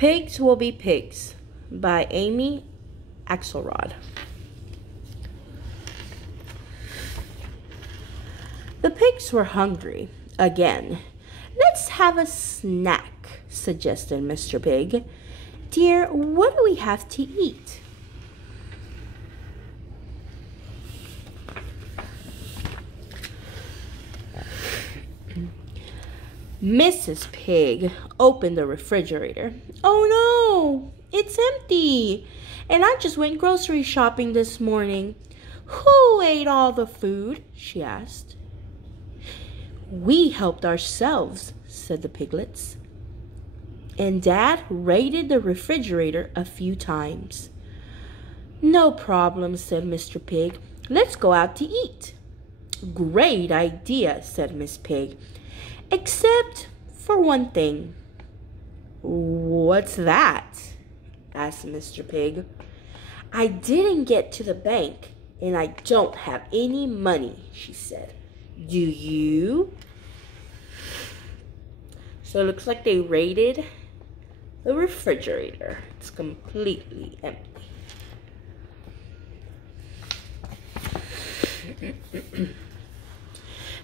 Pigs Will Be Pigs by Amy Axelrod. The pigs were hungry again. "Let's have a snack," suggested Mr. Pig. "Dear, what do we have to eat?" Mrs. Pig opened the refrigerator. "Oh no, it's empty. And I just went grocery shopping this morning." "Who ate all the food?" she asked. "We helped ourselves," said the piglets. And Dad raided the refrigerator a few times. "No problem," said Mr. Pig. "Let's go out to eat." "Great idea," said Miss Pig. "Except for one thing." "What's that?" asked Mr. Pig. "I didn't get to the bank, and I don't have any money," she said. "Do you?" So it looks like they raided the refrigerator. It's completely empty.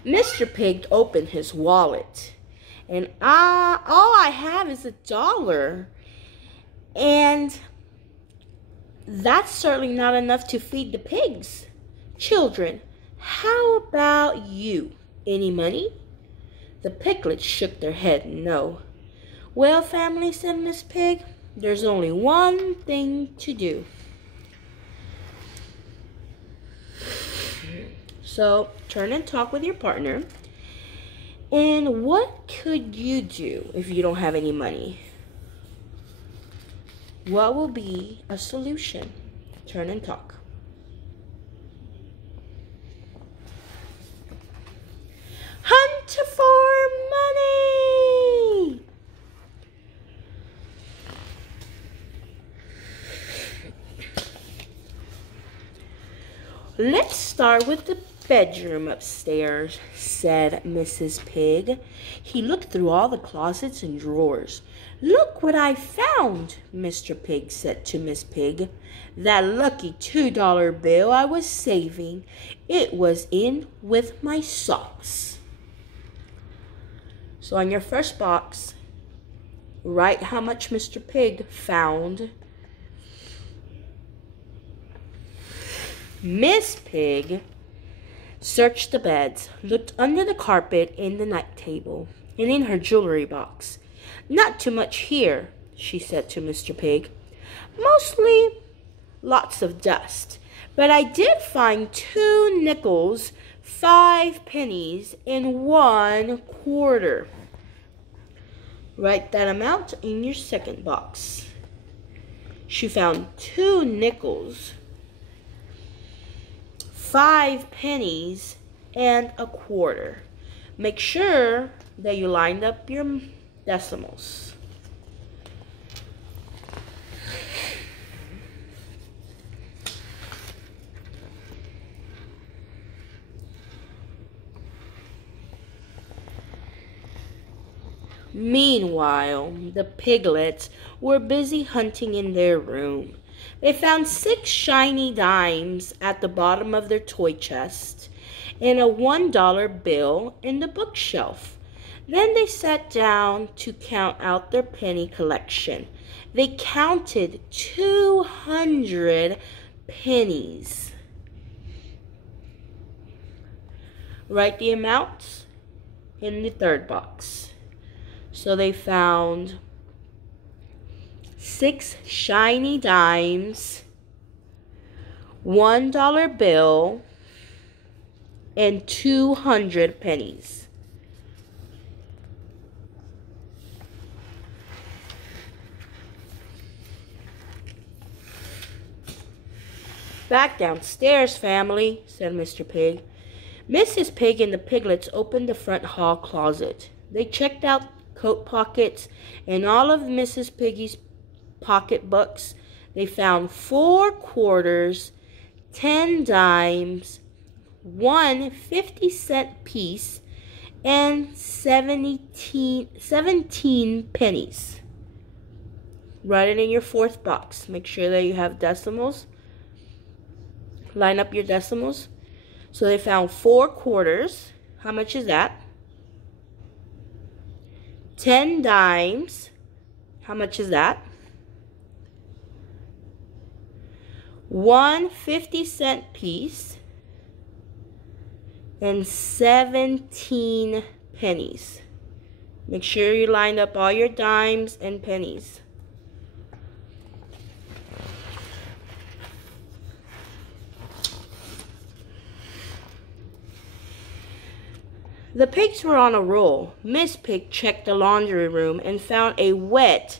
Mr. Pig opened his wallet, and all I have is $1. And that's certainly not enough to feed the pigs. Children, how about you? Any money? The piglets shook their head no. "Well, family," said Miss Pig, "there's only one thing to do." So turn and talk with your partner. And what could you do if you don't have any money? What will be a solution? Turn and talk. Hunt for money! "Let's start with the bedroom upstairs," said Mrs. Pig. He looked through all the closets and drawers. "Look what I found," Mr. Pig said to Miss Pig. "That lucky $2 bill I was saving. It was in with my socks." So on your first box, write how much Mr. Pig found. Miss Pig searched the beds, looked under the carpet, in the night table, and in her jewelry box. "Not too much here," she said to Mr. Pig. "Mostly lots of dust. But I did find 2 nickels, 5 pennies, and 1 quarter. Write that amount in your second box. She found 2 nickels, 5 pennies, and a quarter. Make sure that you lined up your decimals. Meanwhile, the piglets were busy hunting in their room. They found 6 shiny dimes at the bottom of their toy chest and a $1 bill in the bookshelf. Then they sat down to count out their penny collection. They counted 200 pennies. Write the amounts in the third box. So they found 6 shiny dimes, $1 bill, and 200 pennies. "Back downstairs, family," said Mr. Pig. Mrs. Pig and the piglets opened the front hall closet. They checked out coat pockets and all of Mrs. Piggy's pocketbooks. They found 4 quarters, 10 dimes, 1 50-cent piece, and 17 pennies. Write it in your fourth box. Make sure that you have decimals. Line up your decimals. So they found 4 quarters. How much is that? 10 dimes. How much is that? 1 50-cent piece. And 17 pennies. Make sure you line up all your dimes and pennies. The pigs were on a roll. Miss Pig checked the laundry room and found a wet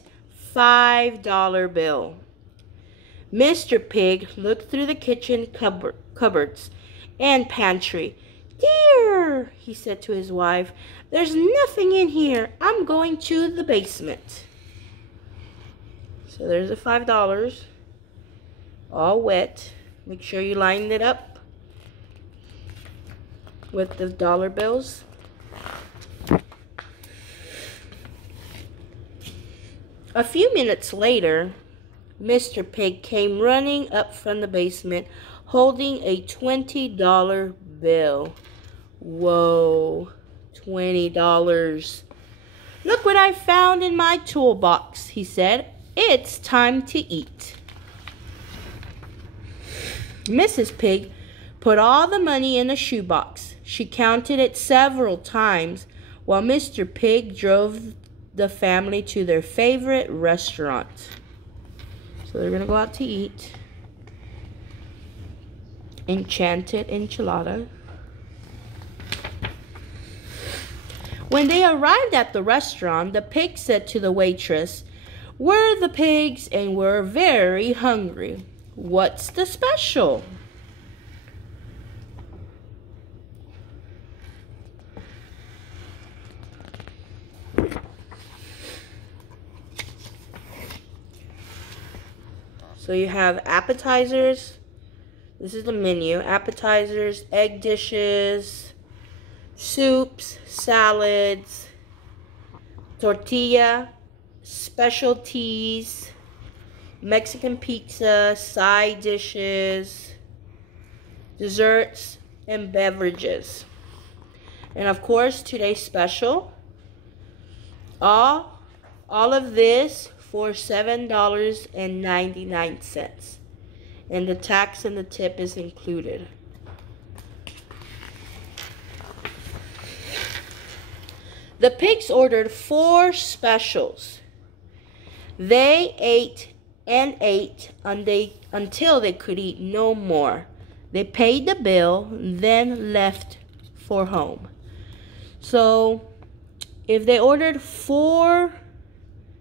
$5 bill. Mr. Pig looked through the kitchen cupboards and pantry. "Dear," he said to his wife, "there's nothing in here. I'm going to the basement." So there's the $5, all wet. Make sure you line it up with the dollar bills. A few minutes later, Mr. Pig came running up from the basement holding a $20 bill. Whoa, $20. "Look what I found in my toolbox," he said. "It's time to eat." Mrs. Pig put all the money in a shoebox. She counted it several times while Mr. Pig drove the family to their favorite restaurant. So they're going to go out to eat. Enchanted enchilada. When they arrived at the restaurant, the pig said to the waitress, "We're the pigs and we're very hungry. What's the special?" So you have appetizers. This is the menu. Appetizers, egg dishes, soups, salads, tortilla, specialties, Mexican pizza, side dishes, desserts, and beverages. And of course, today's special. All of this for $7.99. And the tax and the tip is included. The pigs ordered 4 specials. They ate and ate until they could eat no more. They paid the bill, then left for home. So, if they ordered 4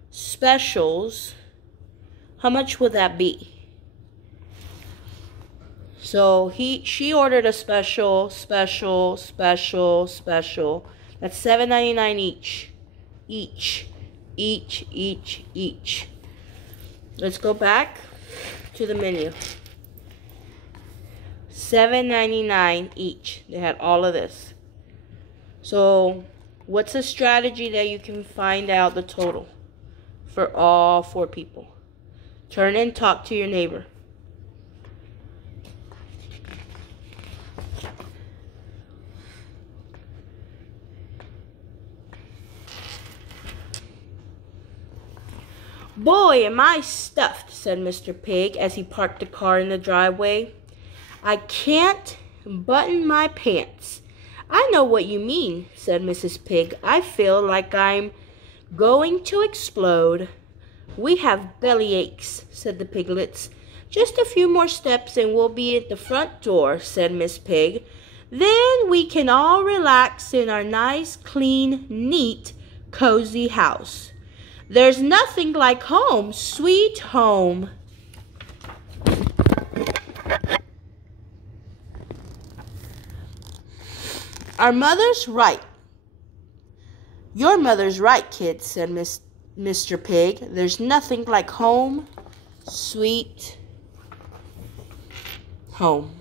specials, how much would that be? So she ordered a special. That's $7.99 each. Let's go back to the menu. $7.99 each. They had all of this. So what's a strategy that you can find out the total for all 4 people? Turn and talk to your neighbor. "Boy, am I stuffed," said Mr. Pig as he parked the car in the driveway. "I can't button my pants." "I know what you mean," said Mrs. Pig. "I feel like I'm going to explode." "We have belly aches," said the piglets. "Just a few more steps and we'll be at the front door," said Miss Pig. "Then we can all relax in our nice, clean, neat, cozy house. There's nothing like home, sweet home." "Our mother's right." "Your mother's right, kids," said Mr. Pig. "There's nothing like home, sweet home."